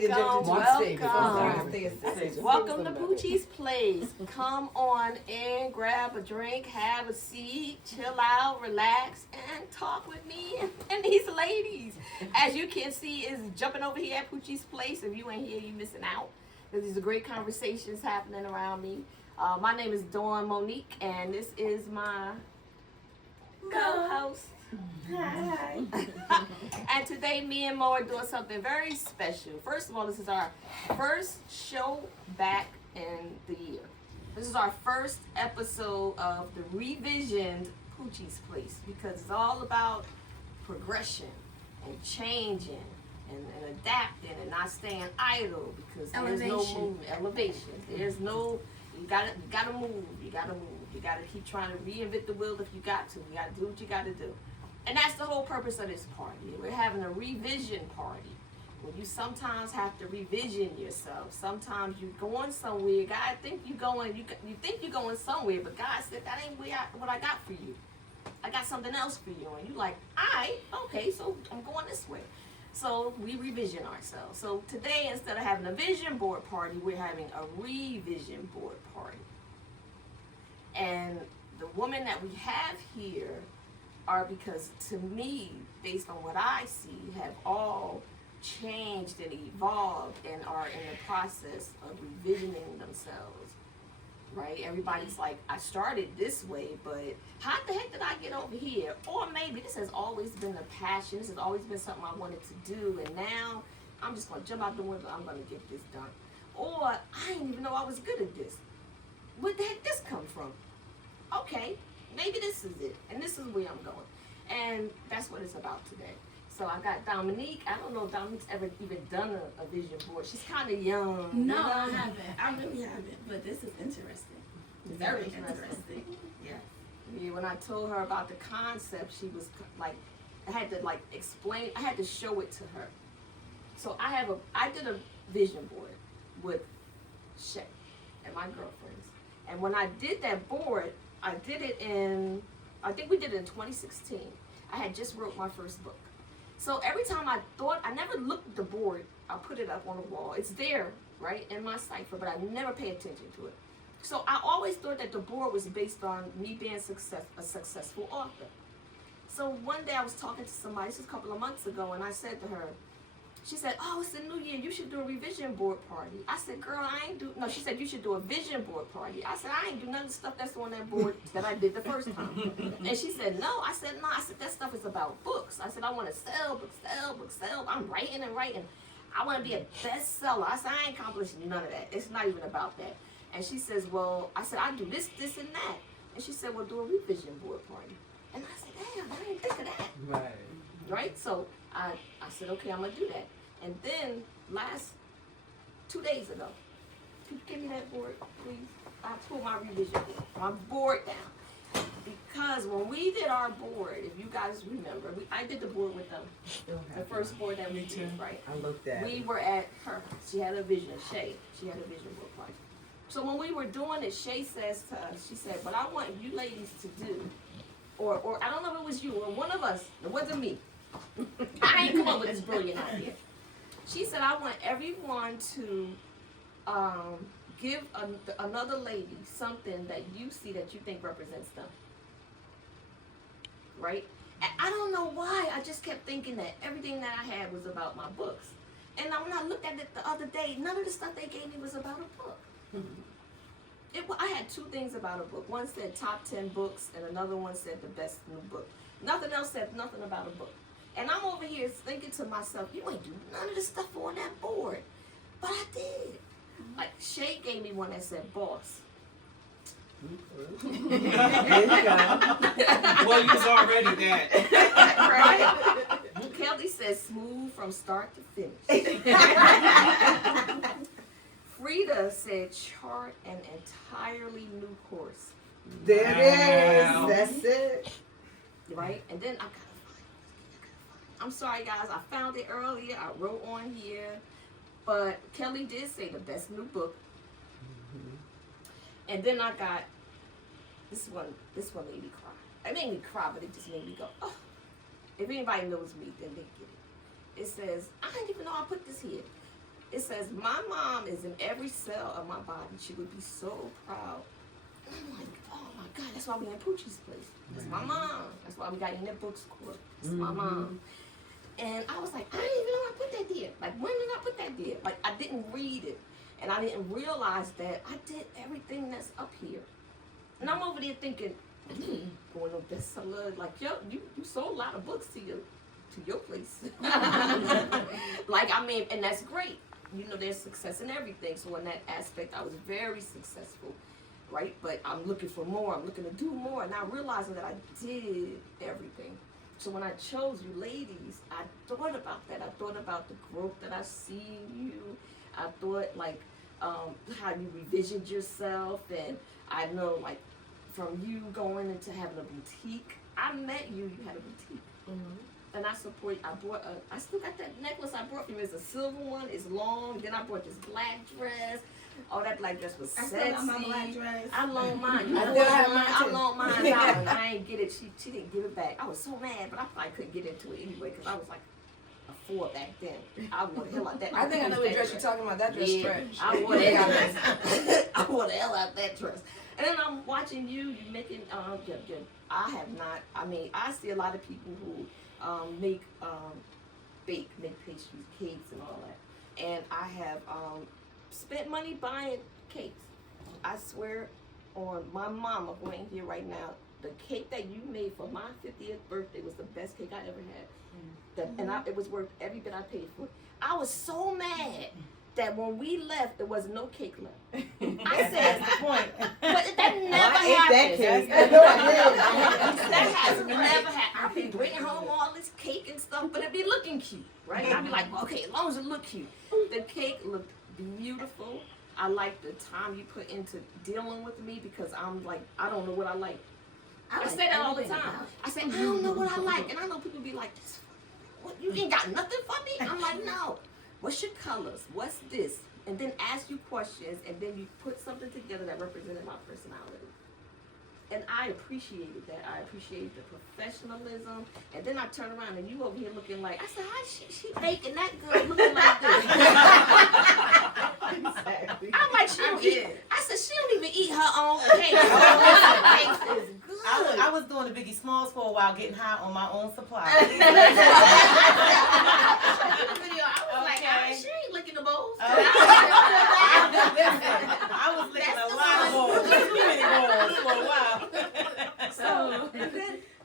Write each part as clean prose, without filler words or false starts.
Welcome to Poochie's Place. Come on in, grab a drink, have a seat, chill out, relax, and talk with me and these ladies. As you can see, is jumping over here at Poochie's Place. If you ain't here, you missing out. These are great conversations happening around me. My name is Dawn Monique, and this is my co-host. Hi. And today, me and Mo are doing something very special. First of all, this is our first show back in the year. This is our first episode of the revisioned Poochie's Place because it's all about progression and changing and adapting and not staying idle because there's no movement. Elevation. There's no. You gotta move. You gotta keep trying to reinvent the wheel if you got to. You gotta do what you gotta do. And that's the whole purpose of this party. We're having a revision party. When you sometimes have to revision yourself. Sometimes you're going somewhere. God think you think you're going somewhere, but God said that ain't what I got for you. I got something else for you. And you're like, okay, so I'm going this way. So we revision ourselves. So today, instead of having a vision board party, we're having a revision board party. And the women that we have here are because, to me, based on what I see, have all changed and evolved and are in the process of revisioning themselves, right? Everybody's like, I started this way, but how the heck did I get over here? Or maybe this has always been a passion. This has always been something I wanted to do, and now I'm just going to jump out the window. I'm going to get this done. Or I didn't even know I was good at this. Where the heck this come from? Okay, maybe this is it, and this is where I'm going. And that's what it's about today. So I got Dawn Monique. I don't know if Dominique's ever even done a vision board. She's kind of young. No, I haven't. I really haven't. But this is interesting. Very interesting. Yeah, when I told her about the concept, she was like, I had to like explain, I had to show it to her. So I did a vision board with Shay and my girlfriends. And when I did that board, I think we did it in 2016. I had just wrote my first book. So every time I never looked at the board, I put it up on the wall. It's there, right, in my cipher, but I never pay attention to it. So I always thought that the board was based on me being a successful author. So one day I was talking to somebody, this was a couple of months ago, and I said to her, she said, oh, it's the new year, you should do a revision board party. I said, girl, she said, you should do a vision board party. I said, I ain't do none of the stuff that's on that board that I did the first time. And she said, no. I said, no. I said, that stuff is about books. I said, I want to sell books. I'm writing. I want to be a bestseller. I said, I ain't accomplishing none of that. It's not even about that. And she says, well, I said, I do this, and that. And she said, well, do a revision board party. And I said, damn, I didn't think of that. Right? So I said, okay, I'm going to do that. And then 2 days ago, could you give me that board, please? I pulled my revision board, my board down. Because when we did our board, if you guys remember, I did the board with them. The first board that we did, right? I looked at We were at her. She had a vision, Shay. She had a vision board party. So when we were doing it, Shay says to us, she said, what I want you ladies to do, or I don't know if it was you, or one of us, it wasn't me. I ain't come up with this brilliant idea. She said, I want everyone to give another lady something that you see that you think represents them. Right? And I don't know why. I just kept thinking that everything that I had was about my books. And when I looked at it the other day, none of the stuff they gave me was about a book. I had two things about a book. One said top 10 books, and another one said the best new book. Nothing else said nothing about a book. And I'm over here thinking to myself, you ain't do none of the stuff on that board. But I did. Like, Shay gave me one that said boss. Well, you was already that. Right? Kelly says smooth from start to finish. Frida said chart an entirely new course. There it is. That's it. Right? And then I gotta find it. I'm sorry, guys. I found it earlier. I wrote on here. But Kelly did say the best new book. Mm-hmm. And then I got this one made me cry. It made me cry, but it just made me go, oh. If anybody knows me, then they get it. It says, I didn't even know I put this here. It says, my mom is in every cell of my body. She would be so proud. And I'm like, oh my God, that's why we in Poochie's place. It's my mom. That's why we got in that bookstore. It's my mom. And I was like, I didn't even know I put that there. Like, when did I put that there? Like, I didn't read it. And I didn't realize that I did everything that's up here. And I'm over there thinking, going on bestseller, like, yo, you sold a lot of books to your place. Like, I mean, and that's great. You know, there's success in everything. So in that aspect, I was very successful, right? But I'm looking for more. I'm looking to do more. And I realizing that I did everything. So when I chose you ladies, I thought about that. I thought about the growth that I see in you. I thought, like, how you revisioned yourself. And I know, like, from you going into having a boutique, I met you, you had a boutique. And I still got that necklace I brought from you. It's a silver one, it's long. Then I brought this black dress. Oh, that black dress was sexy. I still got my black dress. I loaned mine. I still have mine too. I loaned mine out and I ain't get it. She didn't give it back. I was so mad, but I probably couldn't get into it anyway because I was like a 4 back then. I wore the hell out that. I think I know what dress you're talking about. That dress stretch. I wore that dress. I wore the hell out that dress. And then I'm watching you making, I have not, I mean, I see a lot of people who make pastries, cakes and all that. And I have spent money buying cakes. I swear on my mama going here right now, the cake that you made for my 50th birthday was the best cake I ever had. It was worth every bit I paid for it. I was so mad that when we left, there was no cake left. I said, that's the point. But that never happened. That has never happened. I've been bringing home all this cake and stuff, but it be looking cute, right? I'd be like, well, okay, as long as it look cute. The cake looked beautiful. I like the time you put into dealing with me because I'm like, I don't know what I like. I say that all the time. I say, I don't know what I like. And I know people be like, what, you ain't got nothing for me? I'm like, no. What's your colors? What's this? And then ask you questions, and then you put something together that represented my personality. And I appreciated that. I appreciated the professionalism. And then I turn around, and you over here looking like, I said, how she baking that good looking like this? Exactly. I'm like, she don't eat. I said, she don't even eat her own cake. Her cake is good. I was doing the Biggie Smalls for a while, getting high on my own supply. She ain't licking the bowls. I was licking a lot of bowls, too many bowls for a while. So,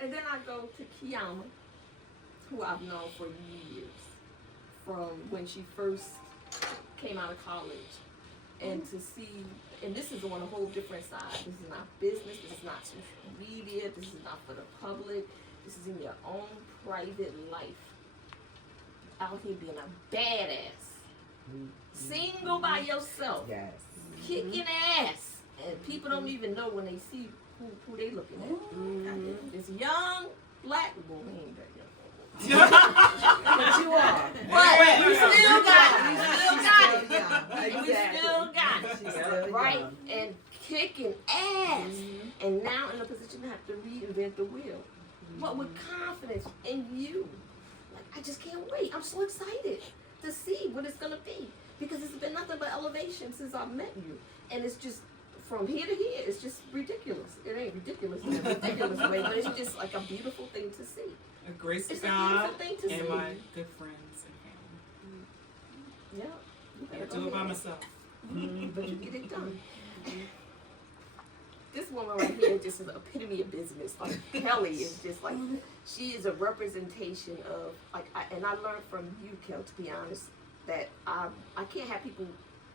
and then I go to Kiana, who I've known for years, from when she first came out of college, and to see, and this is on a whole different side. This is not business. This is not social media. This is not for the public. This is in your own private life. Out here being a badass, single by yourself, Yes. kicking ass, and people don't even know when they see who they looking at. This young black woman ain't that young. But you are. But you still got it. You still got it. Yeah, We still got it. She's still Right? young. And kicking ass. And now in a position to have to reinvent the wheel. But with confidence in you. Like, I just can't wait. I'm so excited to see what it's going to be. Because it's been nothing but elevation since I met you. And it's just, from here to here, it's just ridiculous. It ain't ridiculous in a ridiculous way, but it's just like a beautiful thing to see. A grace It's of a God beautiful thing to and see. my good friends and family. Yeah. You better I go do it by ahead. myself. But you get it done. This woman right here just is the epitome of business. Like Kelly is just like, she is a representation of, like, and I learned from you, Kel, to be honest, that I can't have people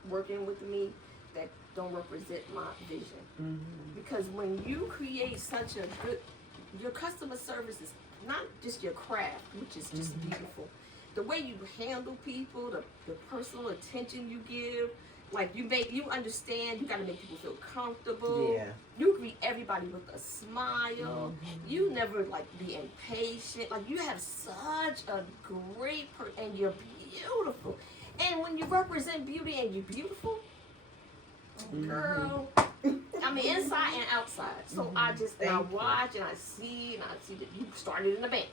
working with me that don't represent my vision. Because when you create such a good, your customer service is not just your craft, which is just beautiful. The way you handle people, the personal attention you give, like you understand, you gotta make people feel comfortable. Yeah. You greet everybody with a smile. You never like be impatient. Like you have such a great and you're beautiful. And when you represent beauty and you're beautiful, girl, I mean inside and outside. So I just and I watch and I see that you started in a band.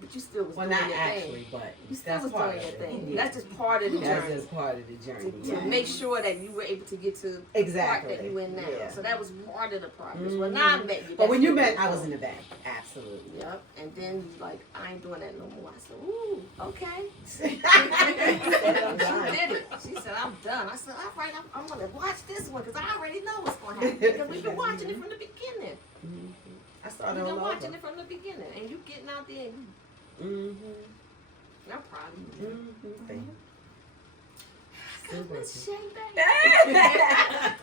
but you still was Well, doing not your actually, thing. but You still that's was part doing of your it. thing. Yeah. That's just part of the That's journey. just part of the journey. To make sure that you were able to get to the Exactly. part that you in now. Yeah. So that was part of the progress. Mhm. When I met you, But when you that's met, what I it was in the back. Absolutely. Yep. And then you like, I ain't doing that no more. I said, ooh, okay. I'm She did it. She said, I'm done. I said, all right, I'm going to watch this one because I already know what's going to happen because we've been watching it from the beginning. I started We've been all watching over. it from the beginning. And you getting out there and I'm proud of you. Thank you. Cause Miss Shay back.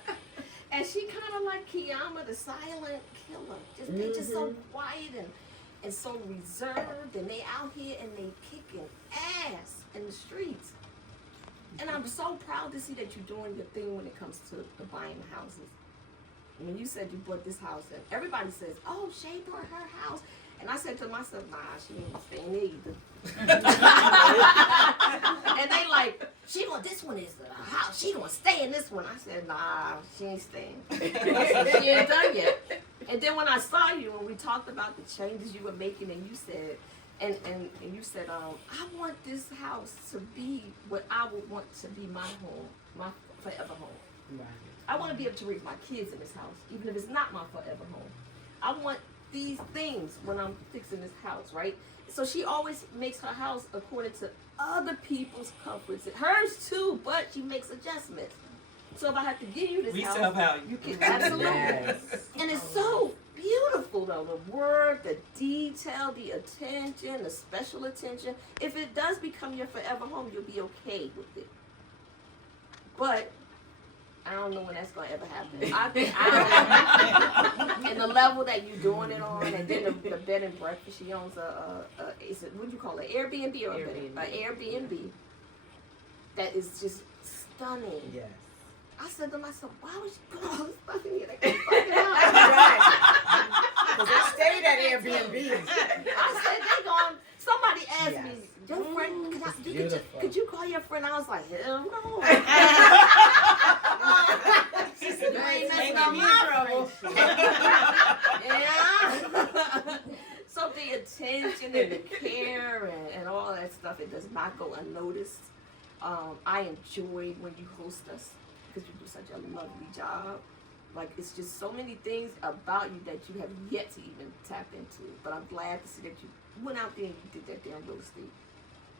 And she kind of like Kiyama, the silent killer. Just they just so quiet and so reserved, and they out here and they kicking ass in the streets. And I'm so proud to see that you're doing your thing when it comes to the buying houses. When you said you bought this house, and everybody says, "Oh, Shay bought her house," and I said to myself, "Nah, she ain't staying there either." And they like, "She gonna this one is the house. She gonna stay in this one." I said, "Nah, she ain't staying. She ain't done yet." And then when I saw you and we talked about the changes you were making, and you said, and you said, I want this house to be what I would want to be my home, my forever home. Right. I want to be able to raise my kids in this house, even if it's not my forever home. I want these things when I'm fixing this house, right? So she always makes her house according to other people's comforts, hers too, but she makes adjustments. So if I have to give you this We house, self-value. you can absolutely. Yes. And it's so beautiful though, the work, the detail, the attention, the special attention. If it does become your forever home, you'll be okay with it. But I don't know when that's gonna ever happen. I don't know. And the level that you're doing it on, and then the bed and breakfast, she owns is it, what do you call it, Airbnb or Airbnb. an Airbnb that is just stunning. Yes. I said to myself, why would she put all this stuff in here? They can't fuck it up. Because I stayed at Airbnb. I said, they gone. Somebody asked Yes. me, your friend, It's beautiful. could you call your friend? I was like, hell no. She said, you ain't messing up my friendship. Yeah. So the attention and the care and all that stuff, it does not go unnoticed. I enjoy when you host us because you do such a lovely job. Like, it's just so many things about you that you have yet to even tap into. But I'm glad to see that you went out there and you did that damn real estate.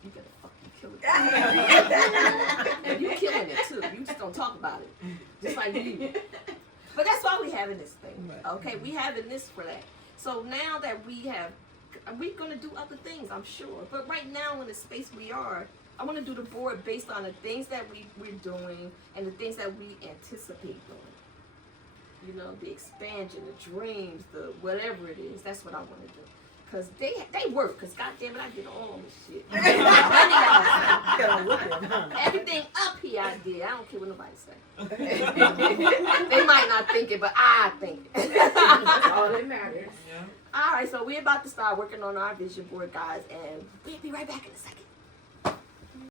You better fucking kill it. And you killing it too. You just don't talk about it. Just like you. But that's why we having this thing. Okay, we having this for that. So now that we're gonna do other things, I'm sure. But right now in the space we are, I want to do the board based on the things that we're doing and the things that we anticipate doing. You know, the expansion, the dreams, the whatever it is. That's what I want to do. Because they work. Because goddamn it, I did all this shit. Everything up here I did. I don't care what nobody say. They might not think it, but I think it. That's all that matters. Yeah. All right, so we're about to start working on our vision board, guys. And we'll be right back in a second.